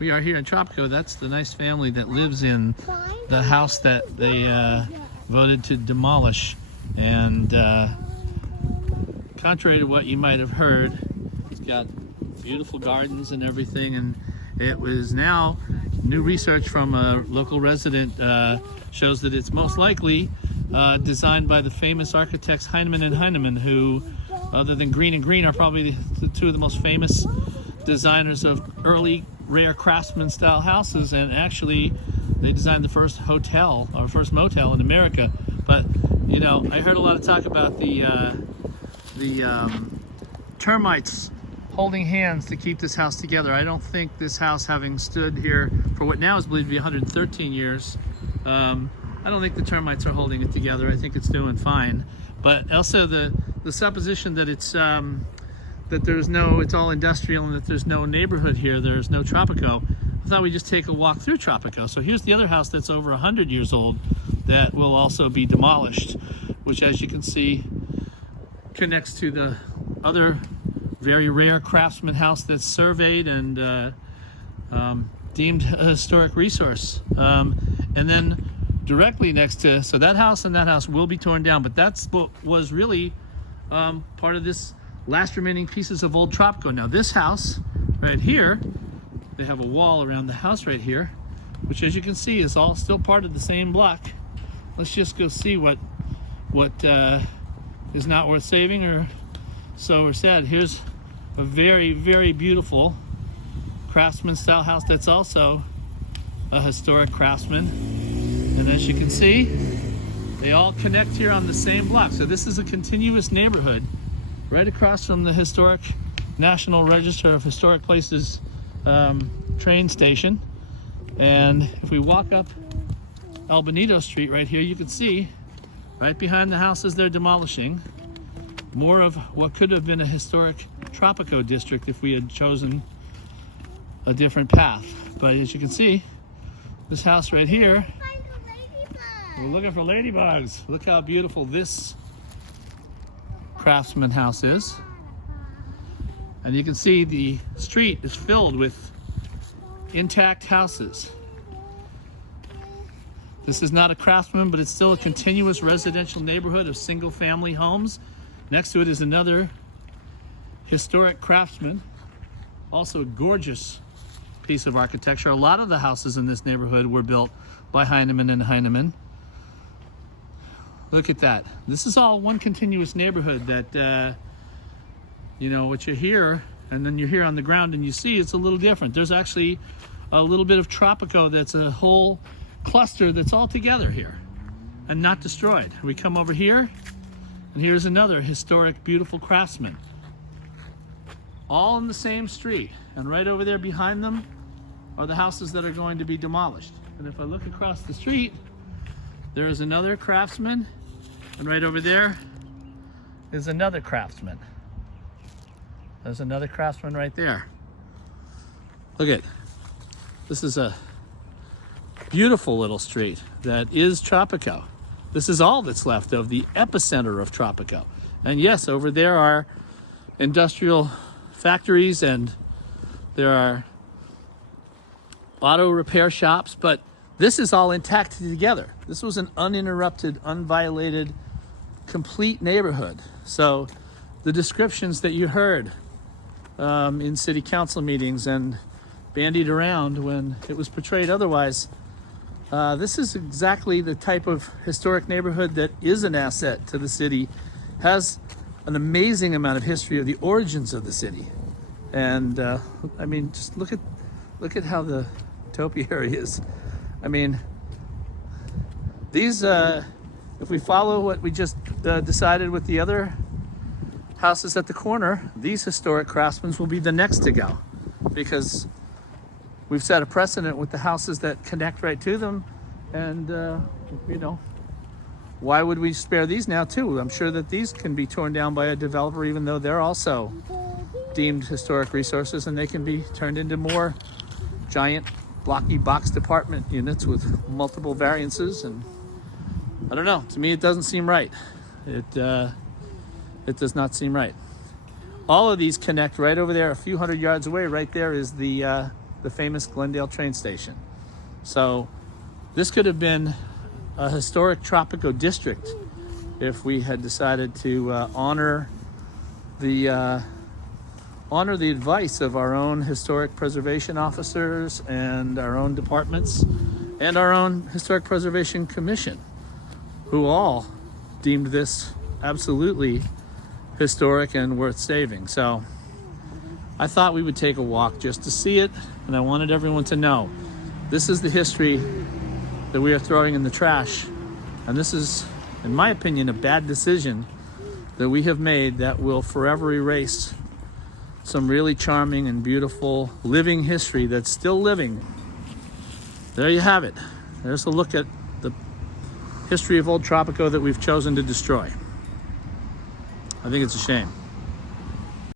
We are here in Tropico. That's the nice family that lives in the house that they voted to demolish. And contrary to what you might have heard, it's got beautiful gardens and everything. And it was now, new research from a local resident shows that it's most likely designed by the famous architects Heinemann and Heinemann, who, other than Green and Green, are probably the two of the most famous designers of early rare craftsman style houses. And actually they designed the first hotel or first motel in America. But you know, I heard a lot of talk about the termites holding hands to keep this house together. I don't think this house, having stood here for what now is believed to be 113 years, I don't think the termites are holding it together. I think it's doing fine. But also the supposition that it's that there's no, it's all industrial and that there's no neighborhood here, there's no Tropico. I thought we'd just take a walk through Tropico. So here's the other house that's over 100 years old that will also be demolished, which, as you can see, connects to the other very rare craftsman house that's surveyed and deemed a historic resource. And then directly next to, so that house and that house will be torn down, but that's what was really part of this last remaining pieces of old Tropico. Now this house right here, they have a wall around the house right here, which, as you can see, is all still part of the same block. Let's just go see what is not worth saving, or so we're said. Here's a very, very beautiful craftsman style house that's also a historic craftsman. And as you can see, they all connect here on the same block. So this is a continuous neighborhood right across from the historic National Register of Historic Places train station. And if we walk up El Bonito Street right here, you can see right behind the houses they're demolishing more of what could have been a historic Tropico district if we had chosen a different path. But as you can see, this house right here, we're looking for ladybugs. Look how beautiful this craftsman house is. And you can see the street is filled with intact houses. This is not a craftsman, but it's still a continuous residential neighborhood of single family homes. Next to it is another historic craftsman, also a gorgeous piece of architecture. A lot of the houses in this neighborhood were built by Heinemann and Heinemann. Look at that. This is all one continuous neighborhood that, you know, what you hear, and then you're here on the ground and you see it's a little different. There's actually a little bit of Tropico that's a whole cluster that's all together here and not destroyed. We come over here, and here's another historic, beautiful craftsman. All in the same street. And right over there behind them are the houses that are going to be demolished. And if I look across the street, there is another craftsman, and right over there is another craftsman. There's another craftsman right there. Look at, this is a beautiful little street that is Tropico. This is all that's left of the epicenter of Tropico. And yes, over there are industrial factories and there are auto repair shops, but this is all intact together. This was an uninterrupted, unviolated, complete neighborhood. So the descriptions that you heard in city council meetings and bandied around when it was portrayed otherwise, this is exactly the type of historic neighborhood that is an asset to the city, has an amazing amount of history of the origins of the city. And I mean, just look at how the topiary is. I mean, these, if we follow what we just decided with the other houses at the corner, these historic craftsmen will be the next to go, because we've set a precedent with the houses that connect right to them. And, you know, why would we spare these now too? I'm sure that these can be torn down by a developer, even though they're also deemed historic resources, and they can be turned into more giant blocky box apartment units with multiple variances. And I don't know, to me it doesn't seem right. It does not seem right. All of these connect right over there, a few hundred yards away. Right there is the the famous Glendale Train Station. So this could have been a historic Tropico district if we had decided to honor the advice of our own historic preservation officers and our own departments and our own historic preservation commission, who all deemed this absolutely historic and worth saving. So I thought we would take a walk just to see it, and I wanted everyone to know this is the history that we are throwing in the trash, and this is, in my opinion, a bad decision that we have made that will forever erase some really charming and beautiful living history that's still living. There you have it. There's a look at the history of old Tropico that we've chosen to destroy. I think it's a shame.